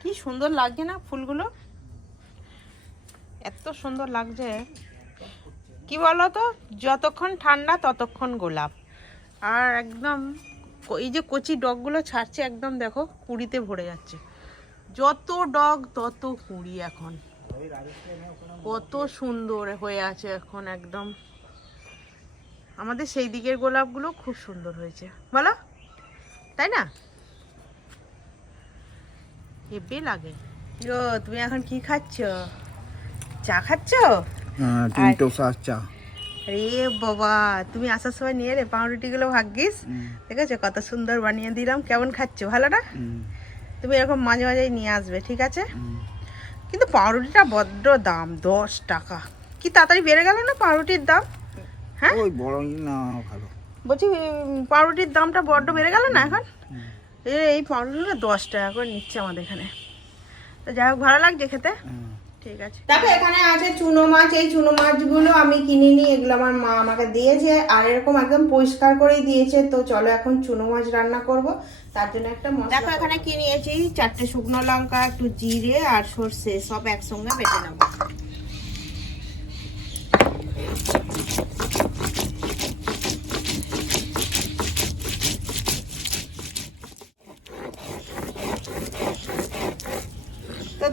কি সুন্দর লাগছে না ফুলগুলো? এত সুন্দর লাগছে। কি বলো তো যতক্ষণ ঠান্ডা, ততক্ষণ গোলাপ। আর একদম এই যে কচি ডগগুলো ছাড়ছে, একদম দেখো, কুড়িতে ভরে যাচ্ছে। যত ডগ, তত কুড়ি এখন। কত সুন্দর হয়ে আছে এখন একদম। আমাদের সেই দিকের গোলাপগুলো খুব সুন্দর হয়েছে। বলো? তাই না? হেব্বি লাগে। ও তুমি এখন কি খাচ্ছ? চা খাচ্ছ? হ্যাঁ তিনটে সাত চা। আরে বাবা তুমি আসার সময় নিয়ে রে পাউরুটিগুলো ভাগ্যিস। দেখেছ? কত সুন্দর বানিয়ে দিলাম। কেমন খাচ্ছ? ভালো না? তুমি এরকম মাঝে মাঝে নিয়ে আসবে ঠিক আছে? কিন্তু পাউরুটিটা বড্ড দাম দশ টাকা। কি তাড়াতাড়ি বেড়ে গেল না পাউরুটির দাম? হ্যাঁ? ওই বড় না ভালো। বলছি পাউরুটির দামটা বড্ড বেড়ে গেল না এখন? এই এই পাউরুটিটা দশ টাকা করে নিচ্ছে আমাদের এখানে। তো যাই হোক ভালো লাগছে খেতে। ঠিক আছে। দেখো এখানে আছে চুনো মাছ। এই চুনো মাছগুলো আমি কিনিনি এগুলো আমার মা আমাকে দিয়েছে। আর এরকম একদম পরিষ্কার করেই দিয়েছে। তো চলো এখন চুনো মাছ রান্না করব। তার জন্য একটা মশলা দেখো এখানে কি নিয়েছি? চারটে শুকনো লঙ্কা একটু জিরে আর সর্ষে সব একসঙ্গে বেটে নেব।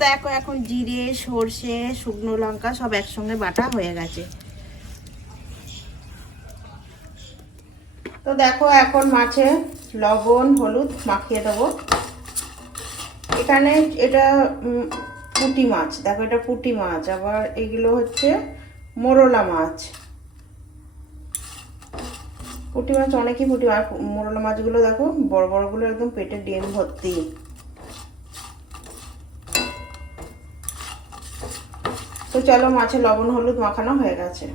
দেখো, এখন জিরে, সর্ষে, শুকনো লঙ্কা সব একসঙ্গে বাটা হয়ে গেছে। তো দেখো, এখন মাছে লবণ, হলুদ মাখিয়ে দেবো। এখানে এটা পুঁটি মাছ। দেখো, এটা পুঁটি মাছ। আবার এগুলো হচ্ছে মোরলা মাছ। পুঁটি মাছ অনেকই পুঁটি মাছ। মোরলা মাছগুলো দেখো, বড় বড়গুলো একদম পেটে ডিম ভর্তি। তো চলো মাছে লবণ, হলুদ মাখানো হয়ে গেছে।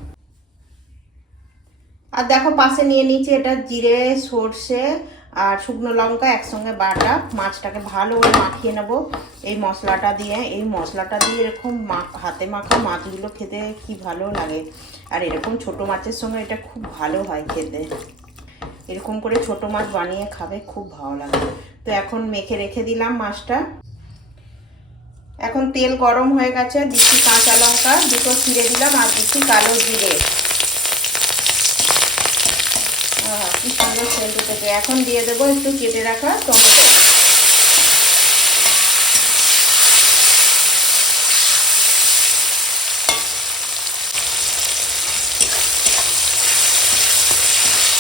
আর দেখো পাশে নিয়ে নিয়েছি এটা জিরে, সর্ষে আর শুকনো লঙ্কা, একসঙ্গে বাটা। মাছটাকে ভালো করে মাখিয়ে নেব এই মশলাটা দিয়ে। এই মশলাটা দিয়ে এরকম হাতে মাখা মাছগুলো খেতে কি ভালো লাগে। আর এরকম ছোট মাছের সঙ্গে এটা খুব ভালো হয় খেতে। এরকম করে ছোট মাছ বানিয়ে খাবে, খুব ভালো লাগে। তো এখন মেখে রেখে দিলাম মাছটা। এখন তেল গরম হয়ে গেছে, দিচ্ছি কাঁচা লঙ্কা, দুটো ছিঁড়ে দিলাম আর দিচ্ছি কালো জিরে। কি সুন্দর সেন্ট এখন দিয়ে দেবো একটু কেটে রাখা টমেটো।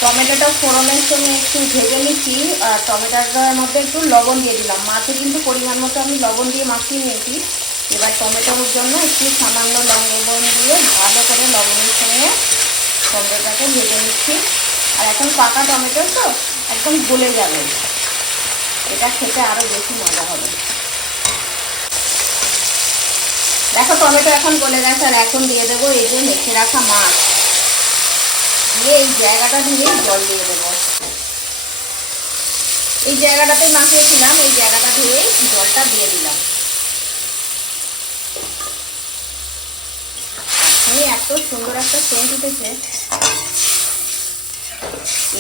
টমেটোটা ফোড়নের সঙ্গে একটু ভেজে নিচ্ছি, আর টমেটোটার মধ্যে একটু লবণ দিয়ে দিলাম। মাছে কিন্তু পরিমাণ মতো আমি লবণ দিয়ে মাখিয়ে নিয়েছি। এবার টমেটোর জন্য একটু সামান্য লবণ দিয়ে ভালো করে লবণের সঙ্গে টমেটোটাকে ভেজে নিচ্ছি। আর এখন পাকা টমেটো তো একদম গলে যাবে। এটা খেতে আরও বেশি মজা হবে। দেখো টমেটো এখন গলে গেছে, আর এখন দিয়ে দেবো এই যে মেখে রাখা মাছ। দিয়ে এই জায়গাটা দিয়ে জল দিয়ে দেবো। এই জায়গাটাতে মাখিয়েছিলাম, এই জায়গাটা ধুয়ে জলটা দিয়ে দিলাম। এখনই এত সুন্দর একটা সেন্ট উঠেছে।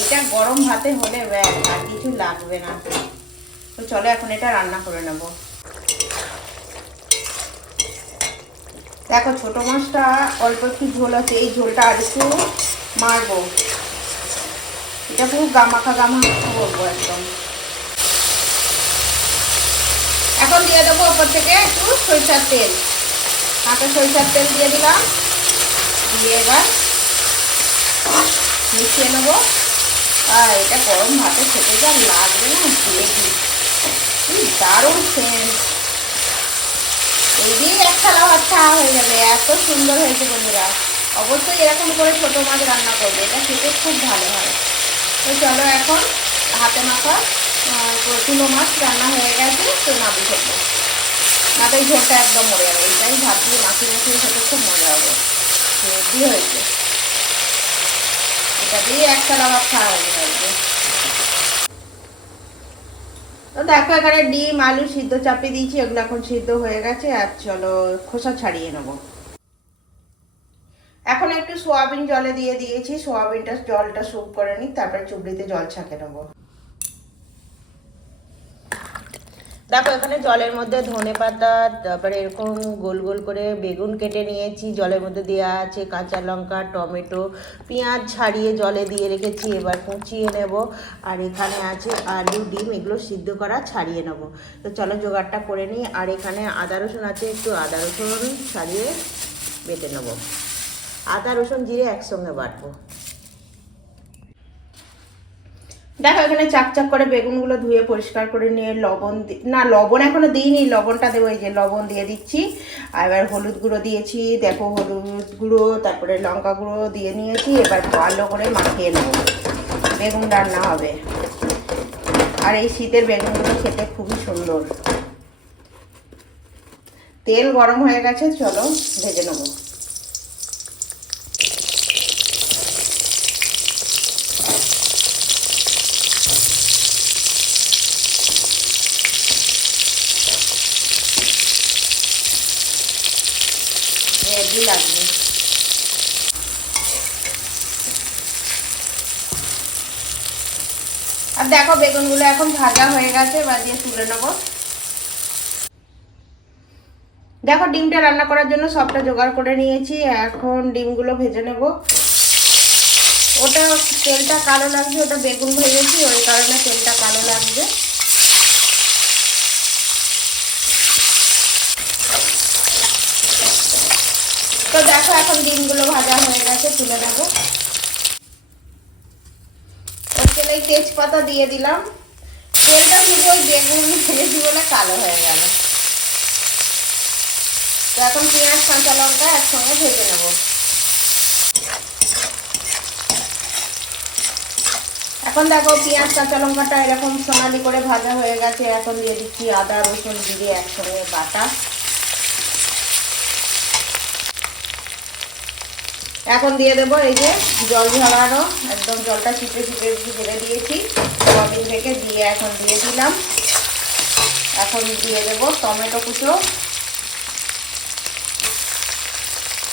এটা গরম ভাতে হলে ব্যাস, আর কিছু লাগবে না। তো চলো এখন এটা রান্না করে নেব। দেখো, ছোট মাছটা অল্প একটু ঝোল আছে, এই ঝোলটা আর একটু মারবো এটা পুরো গামাখা গামাখা করব একদম এখন দিয়ে দেবো ওপর থেকে একটু সরিষার তেল হাতে সরিষার তেল দিয়ে দিলাম দিয়ে এবার মিশিয়ে নেব আর এটা গরম ভাতে খেতে যা লাগবে না কি দারুণ সেন্ট এই দিয়ে এক ভাত খাওয়া হয়ে যাবে এত সুন্দর হয়েছে বন্ধুরা অবশ্যই এরকম করে ছোটো মাছ রান্না করবে, এটা খেতে খুব ভালো হয়। তো চলো এখন হাতে মাখা চুনো মাছ রান্না হয়ে গেছে, তো নাবি খেতে এই ঝোলটা একদম মরে যাবে এটাই ভাত দিয়ে মাখিয়ে খেতে খুব মজা হবে। হেভি হয়েছে? এটা দিয়ে এক থালা ভাত খাওয়া হয়ে যাবে তো দেখো, এখানে ডিম, আলু সিদ্ধ, চাপিয়ে দিয়েছি ওগুলো এখন সিদ্ধ হয়ে গেছে, আর চলো খোসা ছাড়িয়ে নেব। এখন একটু সোয়াবিন জলে দিয়ে দিয়েছি, সোয়াবিনটা জলটা স্যুপ করে নিই তারপরে চুবড়িতে জল ছাঁকে নেব। দেখো, এখানে জলের মধ্যে ধনে পাতা, তারপরে এরকম গোল গোল করে বেগুন কেটে নিয়েছি, জলের মধ্যে দেওয়া আছে কাঁচা লঙ্কা, টমেটো, পেঁয়াজ ছাড়িয়ে জলে দিয়ে রেখেছি, এবার কুচিয়ে নেব, আর এখানে আছে আলু, ডিম, এগুলো সিদ্ধ করা ছাড়িয়ে নেব। তো চলো জোগাড়টা করে নিই, আর এখানে আদা রসুন আছে, একটু আদা রসুন ছাড়িয়ে বেটে নেব। আদা, রসুন, জিরে একসঙ্গে বাটবো। দেখো, এখানে চাকচাক করে বেগুনগুলো ধুয়ে পরিষ্কার করে নিয়ে লবণ না, লবণ এখনও দিইনি, লবণটা দেবো, এই যে লবণ দিয়ে দিচ্ছি। এবার হলুদ গুঁড়ো দিয়েছি, দেখো হলুদ গুঁড়ো, তারপরে লঙ্কা গুঁড়ো দিয়ে নিয়েছি, এবার ভালো করে মাখিয়ে নেব। বেগুন রান্না হবে। আর এই শীতের বেগুনগুলো খেতে খুবই সুন্দর। তেল গরম হয়ে গেছে, চলো ভেজে নেব। হেভি লাগবে। আর দেখো বেগুনগুলো এখন ভাজা হয়ে গেছে, এবার দিয়ে তুলে নেব। দেখো ডিমটা রান্না করার জন্য সবটা জোগাড় করে নিয়েছি, এখন ডিমগুলো ভেজে নেব। ওটা তেলটা কালো লাগছে, ওটা বেগুন ভেজেছি, ওই কারণে তেলটা কালো লাগছে এখন ডিমগুলো ভাজা হয়ে গেছে, তুলে নেব। তেলে তেজপাতা দিয়ে দিলাম। তেলটা শুধু ওই বেগুন ভেজেছি বলে কালো হয়ে গেল। তো এখন পেঁয়াজ, কাঁচা লঙ্কা একসঙ্গে ভেজে নেব। এখন দেখো পেঁয়াজ, কাঁচা লঙ্কাটা এরকম সোনালি করে ভাজা হয়ে গেছে। এখন দিয়ে দিচ্ছি আদা, রসুন, জিরে একসঙ্গে বাটা। এখন দিয়ে দেবো এই যে জল ঝরানো। একদম জলটা চিপে চিপে ফেলে দিয়েছি। কদিন থেকে দিয়ে এখন দিয়ে দিলাম। এখন দিয়ে দেবো টমেটো কুচো।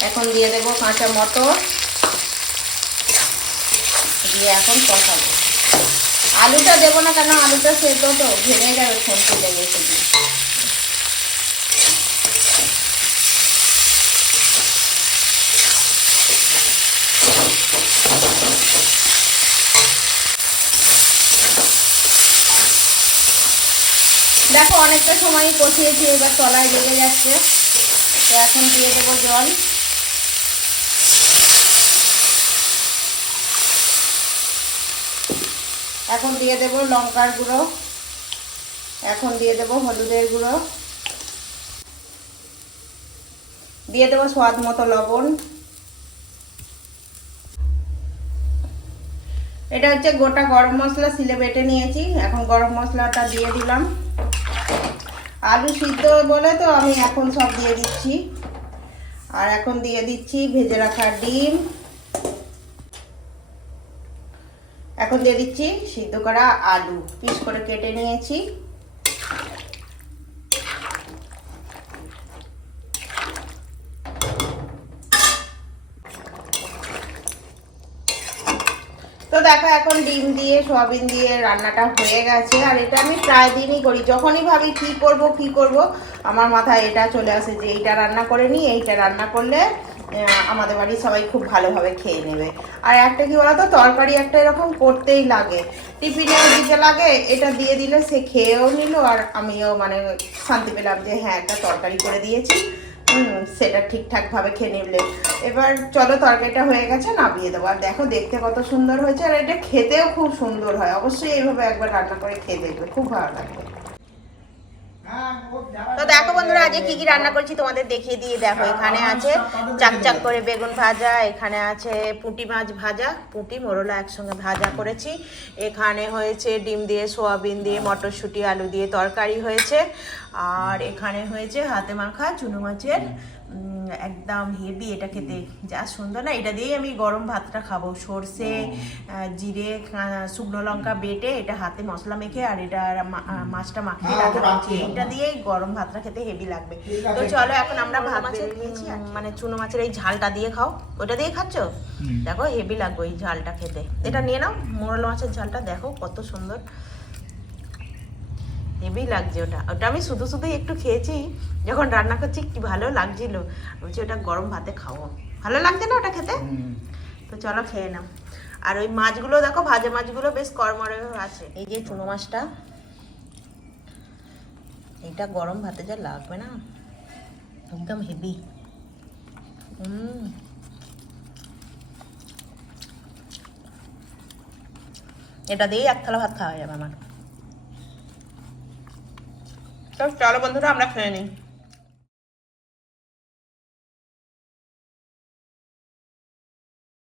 এখন দিয়ে দেবো কাঁচা মটর। দিয়ে এখন কষাবো। আলুটা দেবো না কেন? আলুটা সেদ্ধ তো ভেঙে যাবে খুন্তি লেগে দেখো অনেকটা সময় কষিয়েছি, এবার তলায় লেগে যাচ্ছে। তো এখন দিয়ে দেবো জল। এখন দিয়ে দেব লঙ্কার গুঁড়ো। এখন দিয়ে দেব হলুদের গুঁড়ো। দিয়ে দেবো স্বাদ মতো লবণ। এটা হচ্ছে গোটা গরম মশলা সিলে বেটে নিয়েছি। এখন গরম মশলাটা দিয়ে দিলাম। আলু সিদ্ধ বলে তো আমি এখন সব দিয়ে দিচ্ছি। আর এখন দিয়ে দিচ্ছি ভেজে রাখা ডিম। এখন দিয়ে দিচ্ছি সিদ্ধ করা আলু। পিস করে কেটে নিয়েছি। তো দেখো, এখন ডিম দিয়ে, সোয়াবিন দিয়ে রান্নাটা হয়ে গেছে। আর এটা আমি প্রায় দিনই করি। যখনই ভাবি কি করব কি করব, আমার মাথায় এটা চলে আসে যে এইটা রান্না করে নিই, এইটা রান্না করলে আমাদের বাড়ির সবাই খুব ভালোভাবে খেয়ে নেবে। আর একটা কি বলতো, তরকারি একটা এরকম করতেই লাগে। টিফিনেও দিতে লাগে, এটা দিয়ে দিলে সে খেয়েও নিল, আর আমিও মানে শান্তি পেলাম যে হ্যাঁ একটা তরকারি করে দিয়েছি। সেটা ঠিকঠাক ভাবে খেয়ে নিলে এবার চলো তরকারিটা হয়ে গেছে, নামিয়ে দেবো। আর দেখো, দেখতে কত সুন্দর হয়েছে, আর এটা খেতেও খুব সুন্দর হয়। অবশ্যই এইভাবে একবার রান্না করে খেয়ে দেখবে, খুব ভালো লাগবে। তো দেখো বন্ধুরা, আজকে কি কি রান্না করছি তোমাদের দেখিয়ে দিয়ে দেখো। এখানে আছে চাকচাক করে বেগুন ভাজা, এখানে আছে পুঁটি মাছ ভাজা, পুঁটি, মোরলা একসঙ্গে ভাজা করেছি। এখানে হয়েছে ডিম দিয়ে সোয়াবিন দিয়ে, মটরশুঁটি, আলু দিয়ে তরকারি হয়েছে। আর এখানে হয়েছে হাতে মাখা চুনো মাছের একদম হেভি এটা খেতে। যা সুন্দর না এটা দিয়েই আমি গরম ভাতটা খাব। সর্ষে জিরে শুকনো লঙ্কা বেটে এটা হাতে মশলা মেখে আর এটা মাছটা মাখিয়ে রান্না করছি এইটা দিয়েই গরম ভাতটা খেতে হেভি লাগবে। তো চলো এখন আমরা ভাত বেড়ে নিয়েছি মানে চুনো মাছের এই ঝালটা দিয়ে খাও। ওটা দিয়ে খাচ্ছ? দেখো হেভি লাগবে এই ঝালটা খেতে। এটা নিয়ে নাও মোরল মাছের ঝালটা দেখো কত সুন্দর। হেভি লাগছে ওটা। ওটা আমি শুধু শুধুই একটু খেয়েছি যখন রান্না করছি কি ভালো লাগছিল। বলছি ওটা গরম ভাতে খাব। ভালো লাগছে না ওটা খেতে? তো চলো খেয়ে নাও। আর ওই মাছগুলো দেখো ভাজা মাছগুলো বেশ কড়মড়ে আছে। এই যে চুনো মাছটা এটা গরম ভাতে যা লাগবে না। একদম হেভি। হুম এটা দিয়েই এক থালা ভাত খাওয়া যাবে আমার। তো চলো বন্ধুরা আমরা খেয়ে নিই।